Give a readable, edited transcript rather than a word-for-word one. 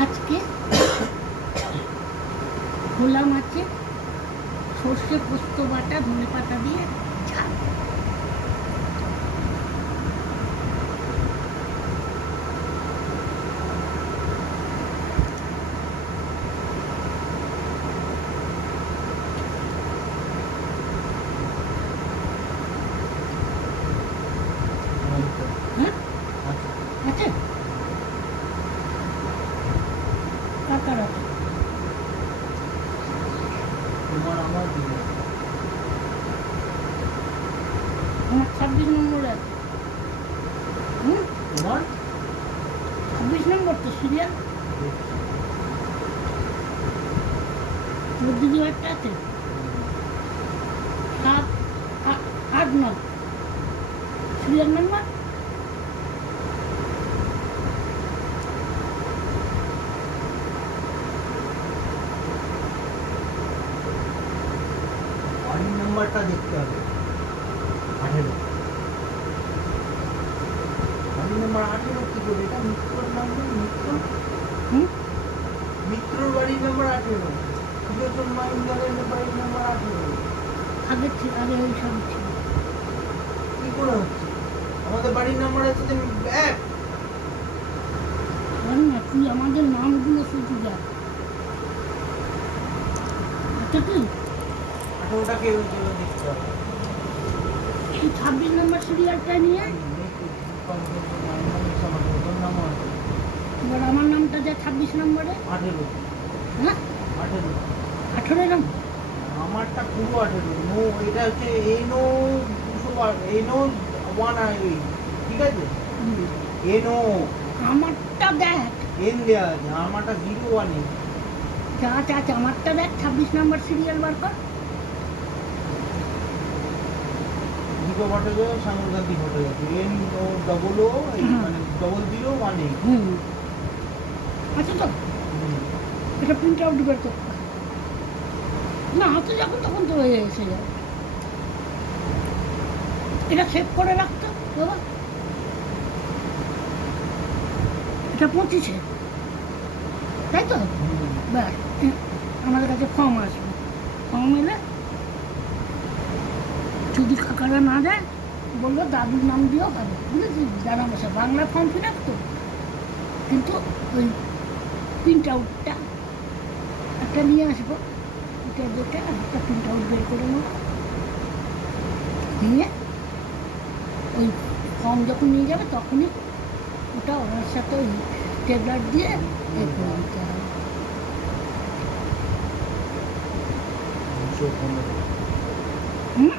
আজকে ভোলা মাছে সর্ষে পোস্ত বাটা ধনে পাতা দিয়ে ঝাল। হ্যাঁ আছে, কাকার আছে। তোমার আমার দিবে আমার 26 নম্বরে আছে। তোমার 26 নম্বর তো সিরিয়াল। তোর দিদি একটা আছে 7, 8, 9 সিরিয়াল নাম্বার। বাড়ির নাম্বারটা দেখতে হবে 18 বাড়ির নাম্বার 18 কি করে? এটা মিত্রর নাম্বার। মিত্রর বাড়ির নাম্বার 18, সুদর্শন মাইন্দারের বাড়ির নাম্বার 18। আগে ওই সব ছিল। কি করে হচ্ছে? আমাদের বাড়ির নাম্বার আছে যে এক। না তুই আমাদের নামগুলো শুধু যা আচ্ছা তুই 18টাকে দেখতে হবে। এই 26 নম্বর সিরিয়ালটা নিয়ে এবার আমার নামটা যা 26 নম্বরে। 18 হ্যাঁ 18 18 নাম। আমারটা পুরো 18 নো, এটা হচ্ছে এনো 200 এনো 1 ঠিক আছে। এনো আমারটা দেখ এন দেয়া আছে, আমারটা 01 যা আছে আমারটা দেখ 26 নম্বর সিরিয়াল বার কর। Dipak Bhattacharya, Shyamal Gandhi Bhattacharya, N O double O মানে 0018। আচ্ছা তো এটা প্রিন্ট আউট বের করতে হয়। না হাতে যখন তখন তো হয়ে এসে যাবে। এটা সেভ করে রাখতো বাবা। এটা 25-এ তাই তো? ব্যাস আমাদের কাছে ফর্ম আসবে, ফর্ম এলে যদি কাকারা না দেয় বললো দাদুর নাম দিয়েও হবে, বুঝেছিস? জানা বসে বাংলা ফর্ম ফিল আপ তো, কিন্তু ওই প্রিন্ট আউটটা একটা নিয়ে আসবো, এটা দেখে একটা প্রিন্ট আউট বের করে নেবো, নিয়ে ওই ফর্ম যখন নিয়ে যাবে তখনই ওটা ওনার সাথে ওই স্টেপলার দিয়ে এ করে দিতে হবে। হুম